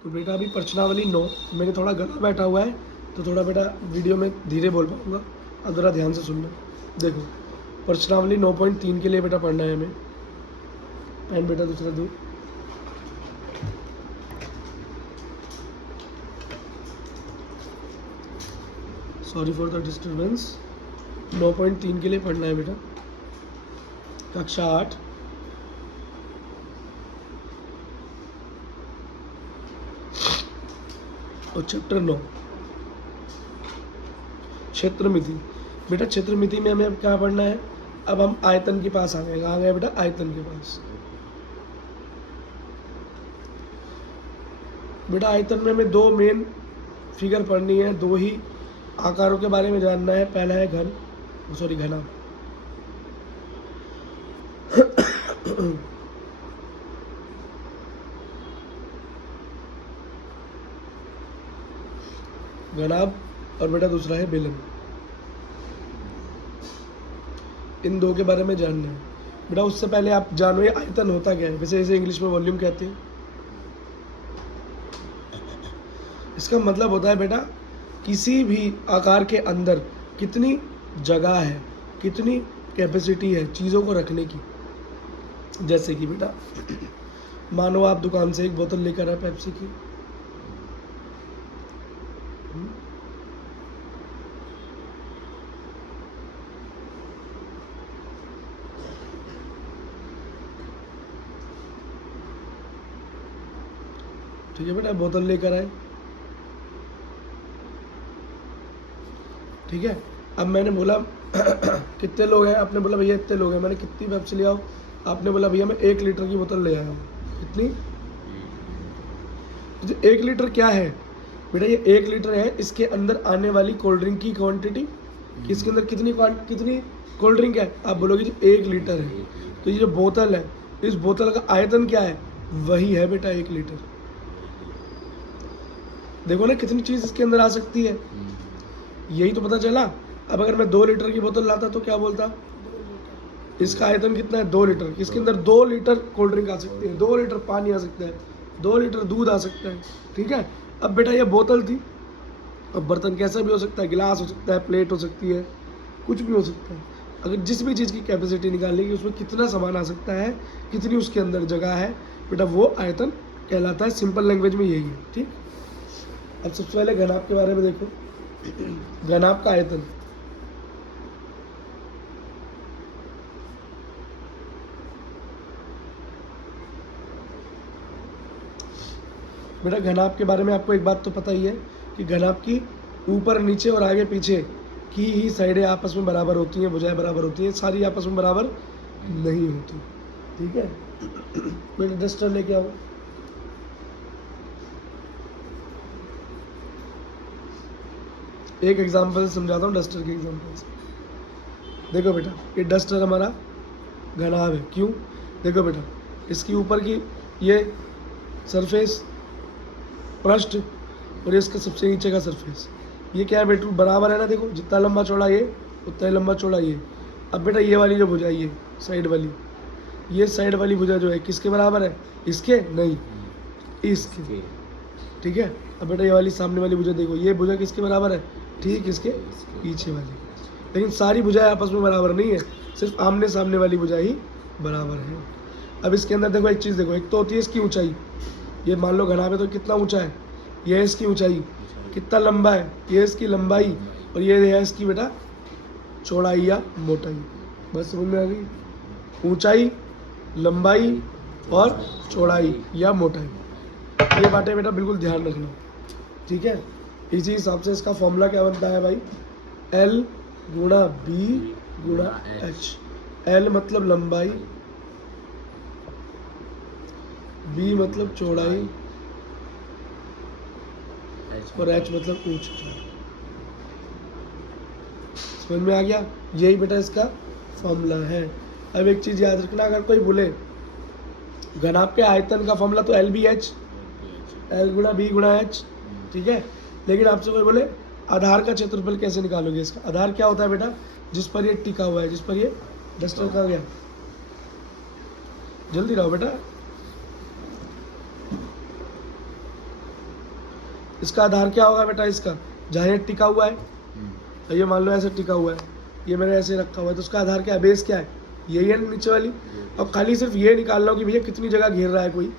तो बेटा अभी प्रश्नावली 9, मेरे थोड़ा गला बैठा हुआ है तो थोड़ा बेटा वीडियो में धीरे बोल पाऊँगा, अब ज़रा ध्यान से सुनना। देखो प्रश्नावली 9.3 के लिए बेटा पढ़ना है हमें। पेन बेटा दूसरा दो। Sorry for the disturbance. 9.3 के लिए पढ़ना है बेटा, कक्षा 8। और चैप्टर 9 क्षेत्रमिति। बेटा क्षेत्रमिति में हमें अब क्या पढ़ना है, अब हम आयतन के पास आ गए। कहाँ गए बेटा, आयतन के पास। बेटा आयतन में हमें 2 मेन फिगर पढ़नी है, 2 ही आकारों के बारे में जानना है। पहला है घना। घनाभ और बेटा दूसरा है बेलन। इन 2 के बारे में जानना है बेटा। उससे पहले आप जानो ये आयतन होता क्या है। वैसे इसे इंग्लिश में वॉल्यूम कहते हैं। इसका मतलब होता है बेटा किसी भी आकार के अंदर कितनी जगह है, कितनी कैपेसिटी है चीज़ों को रखने की। जैसे कि बेटा मानो आप दुकान से एक बोतल लेकर आए पेप्सी की, ठीक है बेटा, बोतल लेकर आए, ठीक है। अब मैंने बोला कितने लोग हैं, आपने बोला भैया इतने लोग हैं, मैंने कितनी पेप्सी ले आओ, आपने बोला भैया मैं 1 लीटर की बोतल ले आया हूँ। कितनी, 1 लीटर क्या है बेटा, ये 1 लीटर है। इसके अंदर आने वाली कोल्ड ड्रिंक की क्वांटिटी, इसके अंदर कितनी कोल्ड ड्रिंक है, आप बोलोगे जी 1 लीटर है। तो ये जो बोतल है, इस बोतल का आयतन क्या है, वही है बेटा 1 लीटर। देखो ना कितनी चीज इसके अंदर आ सकती है, यही तो पता चला। अब अगर मैं 2 लीटर की बोतल लाता तो क्या बोलता, इसका आयतन कितना है, 2 लीटर। इसके अंदर 2 लीटर कोल्ड ड्रिंक आ सकती है, 2 लीटर पानी आ सकता है, 2 लीटर दूध आ सकता है, ठीक है। अब बेटा ये बोतल थी, अब बर्तन कैसा भी हो सकता है, गिलास हो सकता है, प्लेट हो सकती है, कुछ भी हो सकता है। अगर जिस भी चीज़ की कैपेसिटी निकालने की, उसमें कितना सामान आ सकता है, कितनी उसके अंदर जगह है बेटा, वो आयतन कहलाता है। सिंपल लैंग्वेज में यही है, ठीक। अब सबसे पहले घनाभ के बारे में देखो। घनाभ का आयतन, बेटा घनाभ के बारे में आपको एक बात तो पता ही है कि घनाभ की ऊपर नीचे और आगे पीछे की ही साइडें आपस में बराबर होती हैं, भुजाएं बराबर होती हैं, सारी आपस में बराबर नहीं होती, ठीक है। बेटा डस्टर लेके आओ। एक एग्जांपल समझाता हूँ, डस्टर के एग्जांपल से। देखो बेटा ये डस्टर हमारा घनाभ है, क्यों, देखो बेटा इसकी ऊपर की ये सरफेस, पृष्ठ, और इसका सबसे नीचे का सरफेस, ये क्या है बेटा, बराबर है ना। देखो जितना लंबा चौड़ा ये, उतना ही लंबा चौड़ा ये। अब बेटा ये वाली जो भुजा, ये साइड वाली, ये साइड वाली भुजा जो है किसके बराबर है, इसके नहीं, इसके, ठीक है। अब बेटा ये वाली सामने वाली भुजा देखो, ये भुजा किसके बराबर है, ठीक इसके पीछे वाली। लेकिन सारी भुजाएं आपस में बराबर नहीं है, सिर्फ आमने सामने वाली भुजा ही बराबर है। अब इसके अंदर देखो एक चीज़ देखो, एक तो होती है इसकी ऊंचाई, ये मान लो घनाभ है तो कितना ऊंचा है, ये है इसकी ऊंचाई, कितना लंबा है, ये इसकी लंबाई, और ये है इसकी बेटा चौड़ाई या मोटाई। बस समझ में आ गई, ऊंचाई, लंबाई और चौड़ाई या मोटाई, ये बातें बेटा बिल्कुल ध्यान रखना, ठीक है। इसी हिसाब से इसका फॉर्मूला क्या बनता है भाई, L गुणा B गुणा H। L मतलब लंबाई, B मतलब चौड़ाई, और H मतलब ऊंचाई। समझ में आ गया, यही बेटा इसका फॉर्मूला है। अब एक चीज याद रखना, अगर कोई बोले घनाभ के आयतन का फॉर्मूला तो LBH, L गुणा B गुणा H, ठीक है। लेकिन आपसे कोई बोले आधार का क्षेत्रफल कैसे निकालोगे, इसका आधार क्या होता है बेटा, जिस पर ये टिका हुआ है, जिस पर ये डस्टर कहाँ गया, जल्दी रहो बेटा। इसका आधार क्या होगा बेटा, इसका जहाँ ये टिका हुआ है, तो ये मान लो ऐसे टिका हुआ है, ये मैंने ऐसे रखा हुआ है, तो उसका आधार क्या है, बेस क्या है, यही है नीचे वाली। और खाली सिर्फ ये निकाल लो कि भैया कितनी जगह घेर रहा है कोई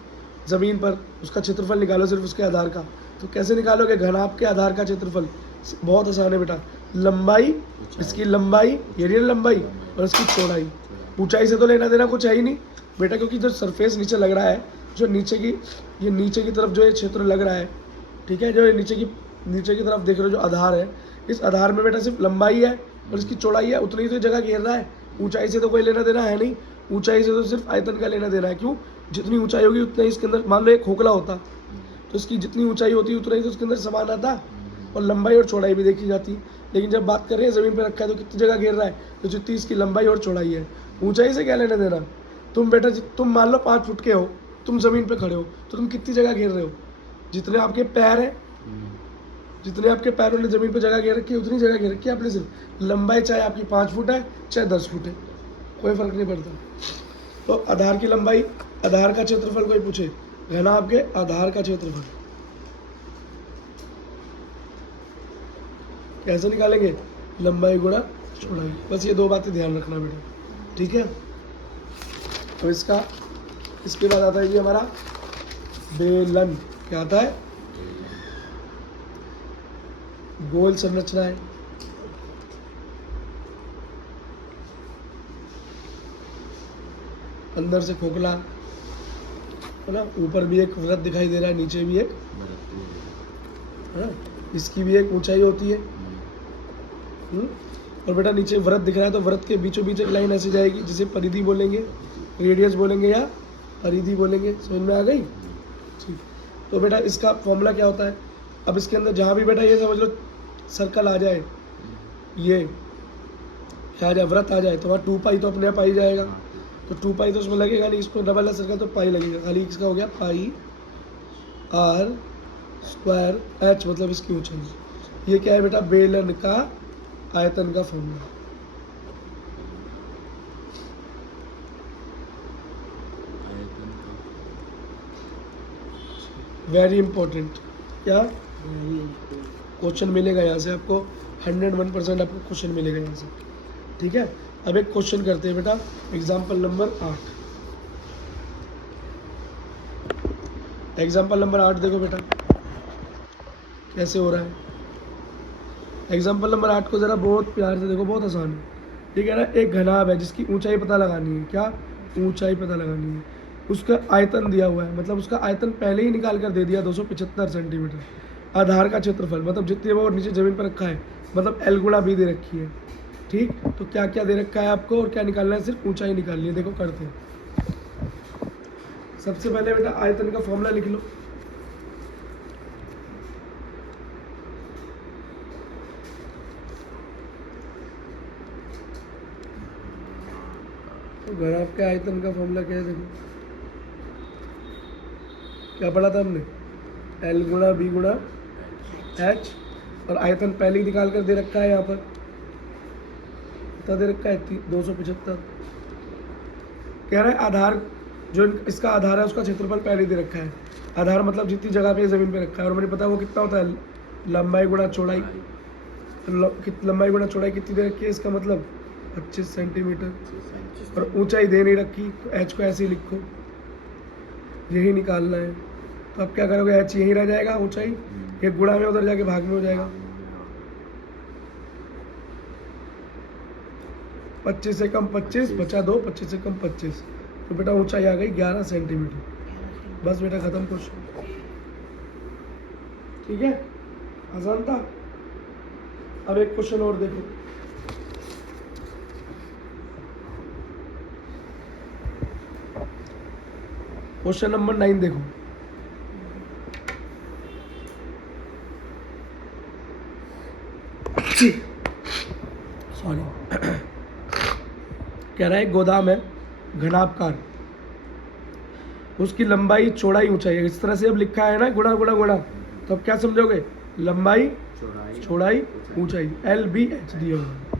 ज़मीन पर, उसका क्षेत्रफल निकालो सिर्फ उसके आधार का। तो कैसे निकालोगे घनाभ के आधार का क्षेत्रफल, बहुत आसान है बेटा, लंबाई, इसकी लंबाई, ये रियल लंबाई और इसकी चौड़ाई। ऊंचाई से तो लेना देना कुछ है ही नहीं बेटा, क्योंकि जो सरफेस नीचे लग रहा है, जो नीचे की, ये नीचे की तरफ जो ये क्षेत्र लग रहा है, ठीक है, जो ये नीचे की तरफ देख रहे हो जो आधार है, इस आधार में बेटा सिर्फ लंबाई है और इसकी चौड़ाई है, उतनी ही तो जगह घेर रहा है। ऊंचाई से तो कोई लेना देना है नहीं, ऊंचाई से तो सिर्फ आयतन का लेना देना है। क्यों, जितनी ऊंचाई होगी उतना ही इसके अंदर, मान लो एक खोखला होता तो इसकी जितनी ऊंचाई होती उतना ही तो उसके अंदर समान आता, और लंबाई और चौड़ाई भी देखी जाती। लेकिन जब बात कर रहे हैं ज़मीन पर रखा है तो कितनी जगह घेर रहा है, तो जितनी इसकी लंबाई और चौड़ाई है, ऊंचाई से क्या लेना देना। तुम बेटा तुम मान लो 5 फुट के हो, तुम ज़मीन पर खड़े हो, तो तुम कितनी जगह घेर रहे हो, जितने आपके पैर हैं, जितने आपके पैरों ने ज़मीन पर जगह घेर रखी है उतनी जगह घेर रखी है आपने। सिर्फ लंबाई चाहे आपकी 5 फुट है चाहे 10 फुट है, कोई फ़र्क नहीं पड़ता। तो आधार की लंबाई, आधार का क्षेत्रफल कोई पूछे, घनाभ के आधार का क्षेत्रफल कैसे निकालेंगे, लंबाई गुणा चौड़ाई। बस ये 2 बातें ध्यान रखना बेटा, ठीक है। तो इसके बाद आता है जी हमारा बेलन। क्या आता है, गोल संरचना है, अंदर से खोखला है ना, ऊपर भी एक वृत्त दिखाई दे रहा है, नीचे भी एक है ना, इसकी भी एक ऊंचाई होती है। और बेटा नीचे वृत्त दिख रहा है तो वृत्त के बीचों बीच एक लाइन ऐसी जाएगी जिसे परिधि बोलेंगे, रेडियस बोलेंगे या परिधि बोलेंगे। समझ में आ गई, ठीक। तो बेटा इसका फॉर्मूला क्या होता है, अब इसके अंदर जहाँ भी बेटा ये समझ लो सर्कल आ जाए, ये क्या आ जाए, वृत्त आ जाए, तो वहाँ 2 पाई तो अपने आप आ ही जाएगा। तो 2 पाई तो उसमें लगेगा नहीं, इसको डबल है सर्कल तो पाई लगेगा, खाली इसका हो गया पाई r स्क्वायर h, मतलब इसकी ऊंचाई। ये क्या है बेटा, बेलन का आयतन का फॉर्मूला। वेरी इंपॉर्टेंट, क्या क्वेश्चन मिलेगा यहाँ से आपको, 101% आपको क्वेश्चन मिलेगा यहाँ से, ठीक है। अब एक क्वेश्चन करते हैं बेटा, एग्जाम्पल नंबर 8। एग्जाम्पल नंबर 8 देखो बेटा कैसे हो रहा है। एग्जाम्पल नंबर 8 को ज़रा बहुत प्यार से देखो, बहुत आसान है, ठीक है ना। एक घनाभ है जिसकी ऊंचाई पता लगानी है, क्या ऊंचाई पता लगानी है, उसका आयतन दिया हुआ है, मतलब उसका आयतन पहले ही निकाल कर दे दिया 275 सेंटीमीटर। आधार का क्षेत्रफल मतलब जितनी वो नीचे ज़मीन पर रखा है, मतलब L गुणा B दे रखी है, ठीक। तो क्या क्या दे रखा है आपको और क्या निकालना है, सिर्फ ऊंचाई निकालनी है। देखो करते हैं, सबसे पहले बेटा आयतन का फॉर्मूला लिख लो। तो घनाभ के आयतन का फॉर्मूला क्या है, देखो क्या पढ़ा था हमने, L गुणा B गुणा H, और आयतन पहले ही निकाल कर दे रखा है, यहाँ पर कितना दे रखा है 275। कह रहा है आधार, जो इसका आधार है उसका क्षेत्रफल पहले दे रखा है। आधार मतलब जितनी जगह पे ज़मीन पे रखा है, और मुझे पता है वो कितना होता है, लंबाई गुणा चौड़ाई। लंबाई गुणा चौड़ाई कितनी दे रखी है, इसका मतलब 25 सेंटीमीटर, और ऊंचाई दे नहीं रखी, तो H को ऐसे ही लिखो, यही निकालना है। तो अब क्या करोगे, H यहीं रह जाएगा, ऊंचाई एक गुणा में उधर जाके भाग में हो जाएगा, 25 से कम 25 बचा 2, 25 से कम 25, तो बेटा ऊंचाई आ गई 11 सेंटीमीटर। बस बेटा खत्म क्वेश्चन, ठीक है, आसान था। अब एक क्वेश्चन और देखो, क्वेश्चन नंबर 9 देखो। सॉरी, कह रहा है गोदाम है घनाभकार, उसकी लंबाई चौड़ाई ऊंचाई है, इस तरह से अब लिखा है ना, गुणा गुणा गुणा, तो अब क्या समझोगे, लंबाई चौड़ाई ऊंचाई LBH दिया हुआ।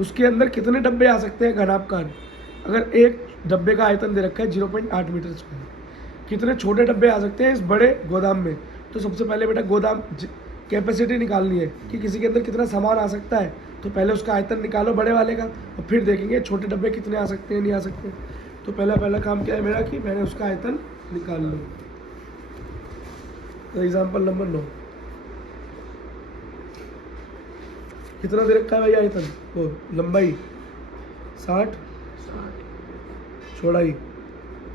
उसके अंदर कितने डब्बे आ सकते हैं घनाभकार, अगर एक डब्बे का आयतन दे रखा है 0.8 मीटर स्क्वायर, कितने छोटे डब्बे आ सकते हैं इस बड़े गोदाम में, तो सबसे पहले बेटा गोदाम कैपेसिटी निकालनी है कि किसी के अंदर कितना सामान आ सकता है। तो पहले उसका आयतन निकालो बड़े वाले का, और फिर देखेंगे छोटे डब्बे कितने आ सकते हैं, नहीं आ सकते। तो पहला काम क्या है मेरा कि मैंने उसका आयतन निकाल लो। तो एग्जाम्पल नंबर 9, कितना दे रखा है भाई आयतन? वो लंबाई 60, चौड़ाई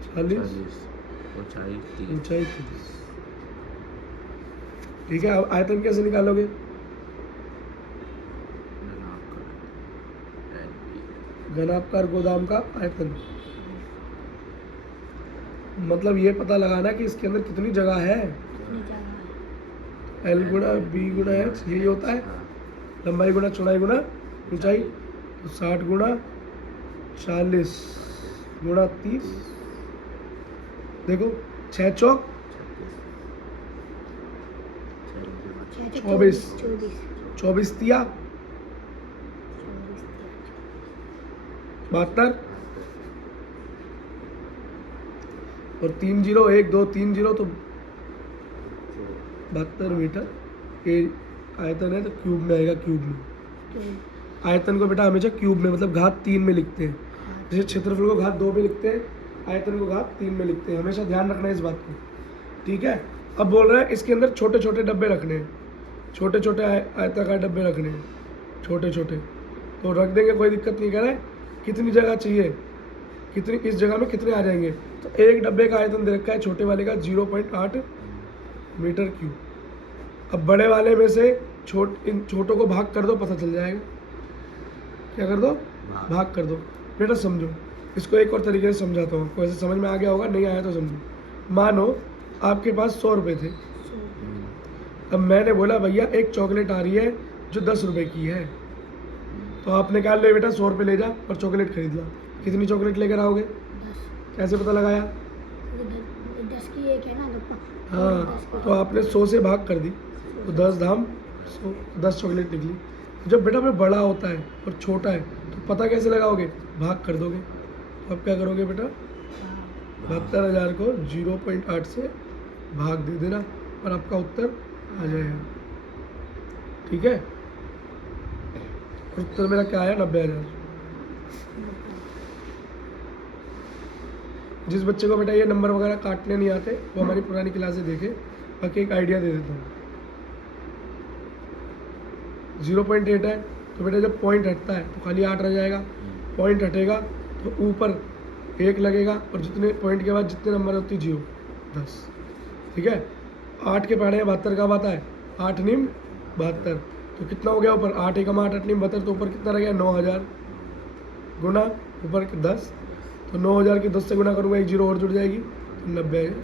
40, ऊंचाई 30। ठीक है, अब आयतन कैसे निकालोगे? घनाकार गोदाम का आयतन, मतलब ये पता लगाना कि इसके अंदर कितनी जगह है। L गुणा B गुणा H, यही होता है लंबाई गुणा चौड़ाई गुणा ऊंचाई। तो 60 गुणा 40 गुणा 30, देखो 6 चौक 24, 24 तिया 72, और 3 0 1 2 3 0 तो 72 मीटर ये आयतन है। तो क्यूब में आएगा, क्यूब में। आयतन को बेटा हमेशा क्यूब में मतलब घात 3 में लिखते हैं। जैसे क्षेत्रफल को घात 2 में लिखते हैं, आयतन को घात 3 में लिखते हैं। हमेशा ध्यान रखना है इस बात को, ठीक है। अब बोल रहा है इसके अंदर छोटे छोटे डब्बे रखने हैं, छोटे छोटे आयताकार डब्बे रखने हैं, छोटे छोटे। तो रख देंगे, कोई दिक्कत नहीं। कह रहा है कितनी जगह चाहिए, कितनी, इस जगह में कितने आ जाएंगे। तो एक डब्बे का आयतन दे रखा है छोटे वाले का 0.8 मीटर क्यूब। अब बड़े वाले में से इन छोटों को भाग कर दो, पता चल जाएगा। क्या कर दो? भाग कर दो। बेटा समझो, इसको एक और तरीके से समझाता हूँ, आपको ऐसे समझ में आ गया होगा, नहीं आया तो समझो। मानो आपके पास 100 रुपये थे। अब मैंने बोला भैया एक चॉकलेट आ रही है जो 10 रुपये की है। तो आपने कहा ले बेटा 100 रुपये ले जा और चॉकलेट खरीद ला। कितनी चॉकलेट लेकर आओगे? 10। कैसे पता लगाया? 10 की एक है ना। हाँ, तो आपने 100 से भाग कर दी, तो 10 धाम 100, 10 चॉकलेट निकली। जब बेटा में बड़ा होता है और छोटा है तो पता कैसे लगाओगे? भाग कर दोगे। तो अब क्या करोगे बेटा? 72,000 को 0.8 से भाग दे देना और आपका उत्तर आ जाएगा। ठीक है, उत्तर मेरा क्या आया? 90,000। जिस बच्चे को बेटा ये नंबर वगैरह काटने नहीं आते वो हमारी पुरानी क्लासें देखे। बाकी एक आइडिया दे देता हूँ। 0.8 है तो बेटा जब पॉइंट हटता है तो खाली 8 रह जाएगा। पॉइंट हटेगा तो ऊपर 1 लगेगा और जितने पॉइंट के बाद जितने नंबर होती 0 10। ठीक है, 8 के पढ़े 72 का आता है, 8 निम 72। तो कितना हो गया ऊपर? 8 एकम 8 8 निम 72। तो ऊपर कितना रह गया? 9,000 गुना ऊपर 10। तो 9,000 की 10 से गुना करूँगा, एक 0 और जुड़ जाएगी तो 90,000।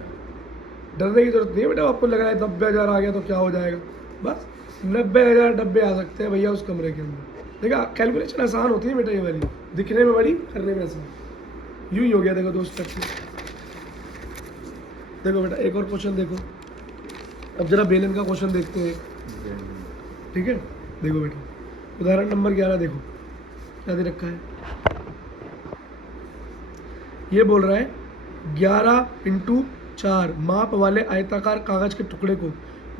डरने की जरूरत नहीं है बेटा। आपको लग रहा है 90,000 आ गया तो क्या हो जाएगा? बस 90,000 डब्बे आ सकते हैं भैया उस कमरे के अंदर। देखा, कैलकुलेशन आसान होती है बेटा ये वाली, दिखने में बड़ी करने में आसान। यूँ ही हो गया। देखो दोस्त करके देखो बेटा, एक और क्वेश्चन देखो। अब जरा बेलन का क्वेश्चन देखते हैं। ठीक है, देखो बेटा उदाहरण नंबर 11 देखो क्या दे रखा है। ये बोल रहा है 11 × 4 माप वाले आयताकार कागज के टुकड़े को,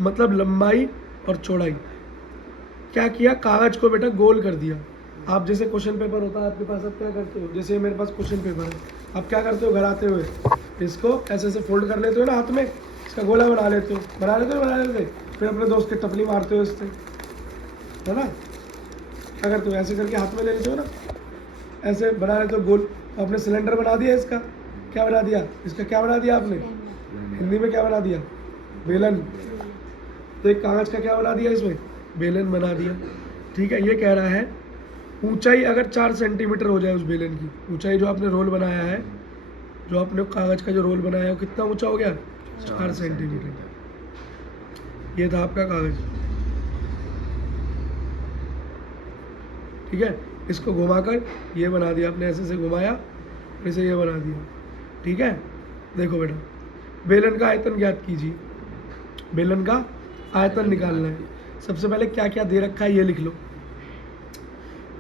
मतलब लंबाई और चौड़ाई। क्या किया? कागज को बेटा गोल कर दिया। आप जैसे क्वेश्चन पेपर होता है आपके पास, आप क्या करते हो? जैसे मेरे पास क्वेश्चन पेपर है, आप क्या करते हो? घर आते हुए इसको ऐसे ऐसे फोल्ड कर लेते हो ना हाथ में, इसका गोला बना लेते हो। बना लेते फिर अपने दोस्त के टपली मारते हो इससे, है ना? क्या करते हो? ऐसे करके हाथ में ले लेते हो ना, ऐसे बना लेते हो गोल। आपने सिलेंडर बना दिया इसका। क्या बना दिया? इसका क्या बना दिया आपने? हिंदी में क्या बना दिया? बेलन। तो एक कागज का क्या बना दिया इसमें? बेलन बना दिया। ठीक है, ये कह रहा है ऊंचाई अगर 4 सेंटीमीटर हो जाए उस बेलन की, ऊंचाई जो आपने रोल बनाया है, जो आपने कागज का जो रोल बनाया है वो कितना ऊंचा हो गया? 4 सेंटीमीटर। ये था आपका कागज। ठीक है, इसको घुमाकर ये बना दिया आपने, ऐसे से घुमाया, ऐसे ये बना दिया। ठीक है, देखो बेटा बेलन का आयतन ज्ञात कीजिए। बेलन का आयतन निकालना है। सबसे पहले क्या क्या दे रखा है ये लिख लो।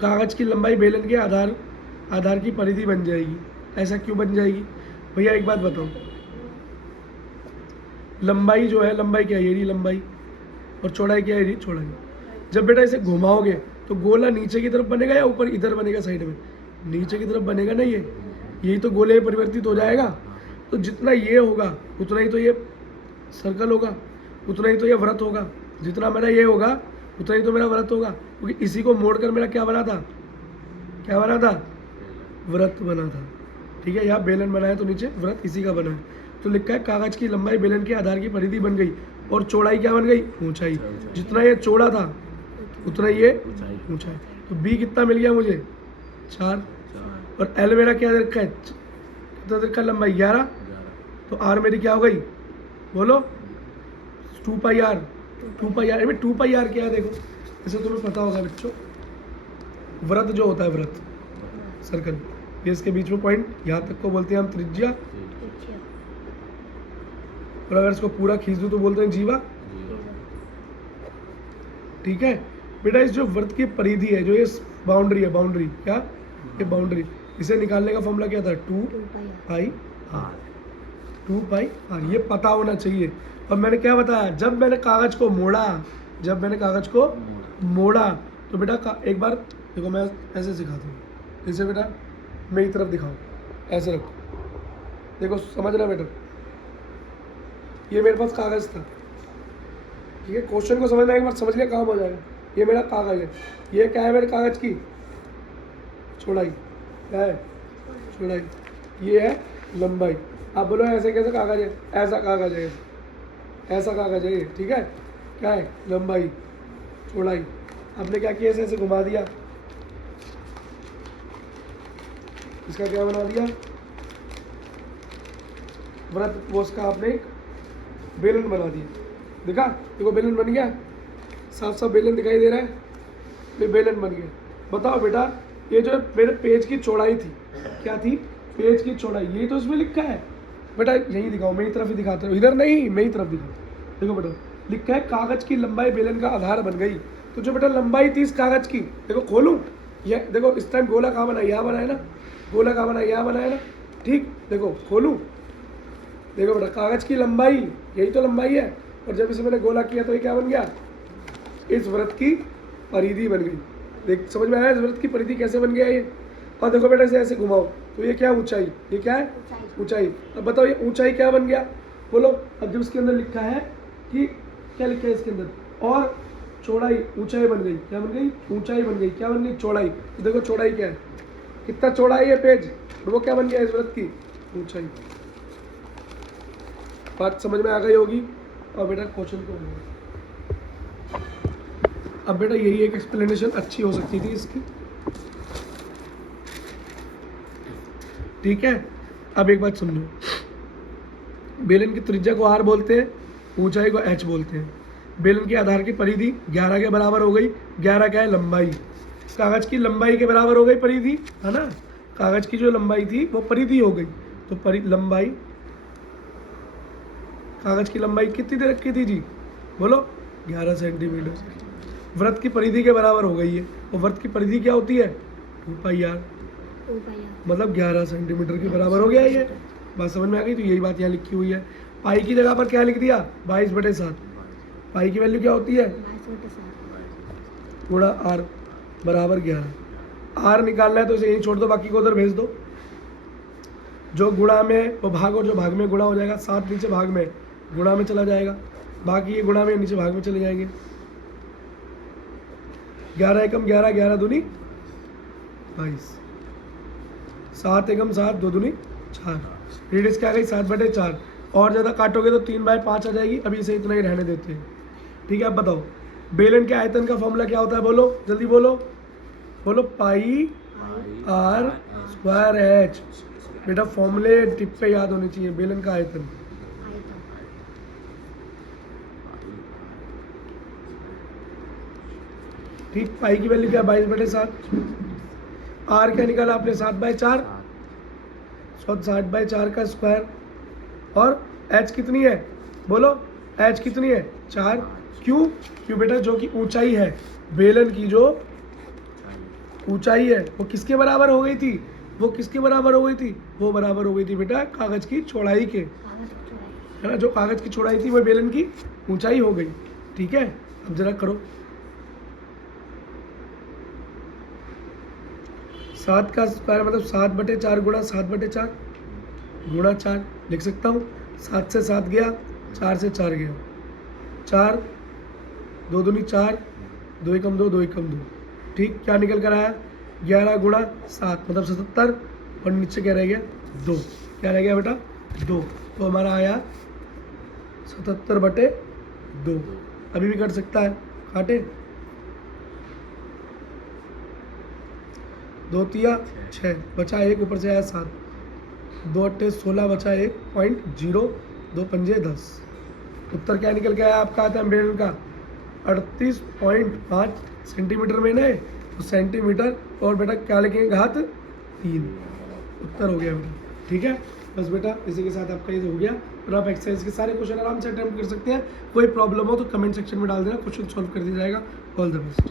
कागज की लंबाई बेलन के आधार की परिधि बन जाएगी। ऐसा क्यों बन जाएगी भैया? एक बात बताओ, लंबाई जो है, लंबाई क्या है, ये रही लंबाई, और चौड़ाई क्या है, ये रही चौड़ाई। जब बेटा इसे घुमाओगे तो गोला नीचे की तरफ बनेगा या ऊपर इधर बनेगा साइड में, नीचे की तरफ बनेगा ना, ये यही तो गोले में परिवर्तित हो जाएगा। तो जितना ये होगा उतना ही तो ये सर्कल होगा, उतना ही तो ये वृत्त होगा, जितना मेरा ये होगा उतना ही तो मेरा वृत्त होगा, क्योंकि इसी को मोड़कर मेरा क्या बना था, क्या बना था, वृत्त बना था। ठीक है, यहाँ बेलन बनाया तो नीचे वृत्त इसी का बना है। तो लिखा है कागज की लंबाई बेलन के आधार की परिधि बन गई और चौड़ाई क्या बन गई, ऊंचाई। जितना ये चौड़ा था उतना ये ऊंचाई। तो बी कितना मिल गया मुझे, 4, और एल मेरा क्या रखा है, कितना रखा है, लंबाई 11। तो आर मेरी क्या हो गई, बोलो 2 पाई आर। 2 पाई आर में 2 पाई आर क्या है, देखो इसे तुम्हें पता होगा बच्चों, वृत्त जो होता है, वृत्त सर्कल, ये इसके बीच में पॉइंट, यहाँ तक को बोलते हैं हम त्रिज्या, और अगर इसको पूरा खींच दूं तो बोलते हैं जीवा। ठीक है बेटा, इस जो वृत्त की परिधि है, जो ये बाउंड्री है, बाउंड्री क्या, ये बाउंड्री, इसे निकालने का फॉर्मूला क्या था, 2 पाई आर। 2 पाई आर, ये पता होना चाहिए। और मैंने क्या बताया, जब मैंने कागज को मोड़ा, जब मैंने कागज को मोड़ा तो बेटा एक बार देखो, मैं ऐसे सिखाता हूँ, जैसे बेटा मेरी तरफ दिखाओ, ऐसे रखो, देखो समझना बेटा, ये मेरे पास कागज था, ठीक है, क्वेश्चन को समझना एक बार, समझ लिया काम हो जाएगा। ये मेरा कागज है, ये क्या है मेरे कागज की चौड़ाई, क्या है चौड़ाई, ये है लंबाई। आप बोलो ऐसे कैसे कागज है, ऐसा कागज है, ऐसा कागज है ये, ठीक है, क्या है लंबाई चौड़ाई। आपने क्या किया, ऐसे घुमा दिया, इसका क्या बना दिया, वृत्त, वो उसका आपने एक बेलन बना दिया, देखा, देखो बेलन बन गया, साफ साफ बेलन दिखाई दे रहा है, ये बेलन बन गया। बताओ बेटा, ये जो मेरे पेज की चौड़ाई थी, क्या थी, पेज की चौड़ाई, यही तो इसमें लिखा है बेटा, यही दिखाओ, मेरी तरफ ही दिखाते हो, इधर नहीं, मेरी तरफ दिखाओ। देखो बेटा लिखा है कागज की लंबाई बेलन का आधार बन गई। तो जो बेटा लंबाई थी इस कागज की, देखो खोलूं, ये देखो इस टाइम गोला कहाँ बना है, यहाँ बना है ना, गोला कहाँ बना है, यहाँ बना है ना, ठीक, देखो खोलूं, देखो बेटा कागज की लंबाई, यही तो लंबाई है, और जब इसे मैंने गोला किया तो ये क्या बन गया, इस वृत्त की परिधि बन गई। देख समझ में आया, इस वृत्त की परिधि कैसे बन गया ये। और देखो बेटा इसे ऐसे घुमाओ तो ये क्या ऊंचाई, ये क्या है ऊंचाई। अब बताओ ये ऊंचाई क्या बन गया, बोलो। अब जब इसके अंदर लिखा है कि क्या लिखा है इसके अंदर, और चौड़ाई, ऊंचाई बन गई, क्या बन गई, ऊंचाई बन गई, क्या बन गई, चौड़ाई। तो देखो चौड़ाई क्या है, कितना चौड़ा है ये पेज, तो वो क्या बन गया इस वृत्त की ऊंचाई। बात समझ में आ गई होगी। और बेटा क्वेश्चन को, अब बेटा यही एक एक्सप्लेनेशन अच्छी हो सकती थी इसकी, ठीक है। अब एक बात समझो, बेलन की त्रिज्या को आर बोलते हैं, ऊंचाई को एच बोलते हैं। बेलन के आधार की परिधि 11 के बराबर हो गई, 11 क्या है लंबाई, कागज की लंबाई के बराबर हो गई परिधि, है ना, कागज की जो लंबाई थी वो परिधि हो गई। तो लंबाई, कागज की लंबाई कितनी दे रखी थी जी, बोलो 11 सेंटीमीटर, वृत्त की परिधि के बराबर हो गई है। और वृत्त की परिधि क्या होती है, 2 पाई आर, मतलब 11 सेंटीमीटर के बराबर हो गया ये। बात समझ में आ गई। तो यही बात यहाँ लिखी हुई है। पाई की जगह पर क्या लिख दिया, 22/7। पाई की वैल्यू क्या होती है, गुणा आर बराबर 11। आर निकालना है तो इसे यहीं छोड़ दो, बाकी को उधर भेज दो। जो गुणा में वो भाग, और जो भाग में गुणा हो जाएगा। 7 नीचे भाग में गुणा में चला जाएगा, बाकी ये गुणा में नीचे भाग में चले जाएंगे। 11 एकम 11, 11 दूनी 22, 7 एकम 7, 2 दूनी 4। रेडियस क्या आ गई 7/4। और ज़्यादा काटोगे तो 3/5 आ जाएगी। अभी इसे इतना ही रहने देते हैं, ठीक है। अब बताओ बेलन के आयतन का फॉर्मूला क्या होता है, बोलो जल्दी बोलो, बोलो पाई आर स्क्वायर एच। बेटा फॉर्मूले टिप पे याद होनी चाहिए। बेलन का आयतन, ठीक, पाई की वैल्यू क्या 22/7। आर क्या निकाला आपने 7/4, 7/4 का स्क्वायर। और एच कितनी है, बोलो एच कितनी है 4। क्यों, क्यों बेटा जो कि ऊंचाई है, बेलन की जो ऊंचाई है वो किसके बराबर हो गई थी, वो किसके बराबर हो गई थी, वो बराबर हो गई थी बेटा कागज की चौड़ाई के, है ना, जो कागज की चौड़ाई थी वो बेलन की ऊंचाई हो गई। ठीक है, अब जरा करो। 7 का स्क्वायर मतलब 7/4 गुणा 7/4 गुणा 4 लिख सकता हूँ। 7 से 7 गया, 4 से 4 गया, 4 2 दूनी 4, 2 एकम 2, 2 एकम 2। ठीक, क्या निकल कर आया? 11 गुणा 7 मतलब 77 और नीचे क्या रह गया? 2। क्या रह गया बेटा? 2। तो हमारा आया 77/2। अभी भी कट सकता है, काटे। 2 तिया 6 बचा 1, ऊपर से आया 7, 2 अट्ठे 16 बचा 1.0, 2 पंजे 10। उत्तर क्या निकल के आया आपका? आता है बेलन का 38.5 सेंटीमीटर में ने तो सेंटीमीटर, और बेटा क्या लिखेंगे? घात 3। उत्तर हो गया बेटा। ठीक है, बस बेटा इसी के साथ आपका ये हो गया। और आप एक्सरसाइज के सारे क्वेश्चन आराम से अटेम्प्ट कर सकते हैं। कोई प्रॉब्लम हो तो कमेंट सेक्शन में डाल देना, क्वेश्चन सॉल्व कर दिया जाएगा। All the best.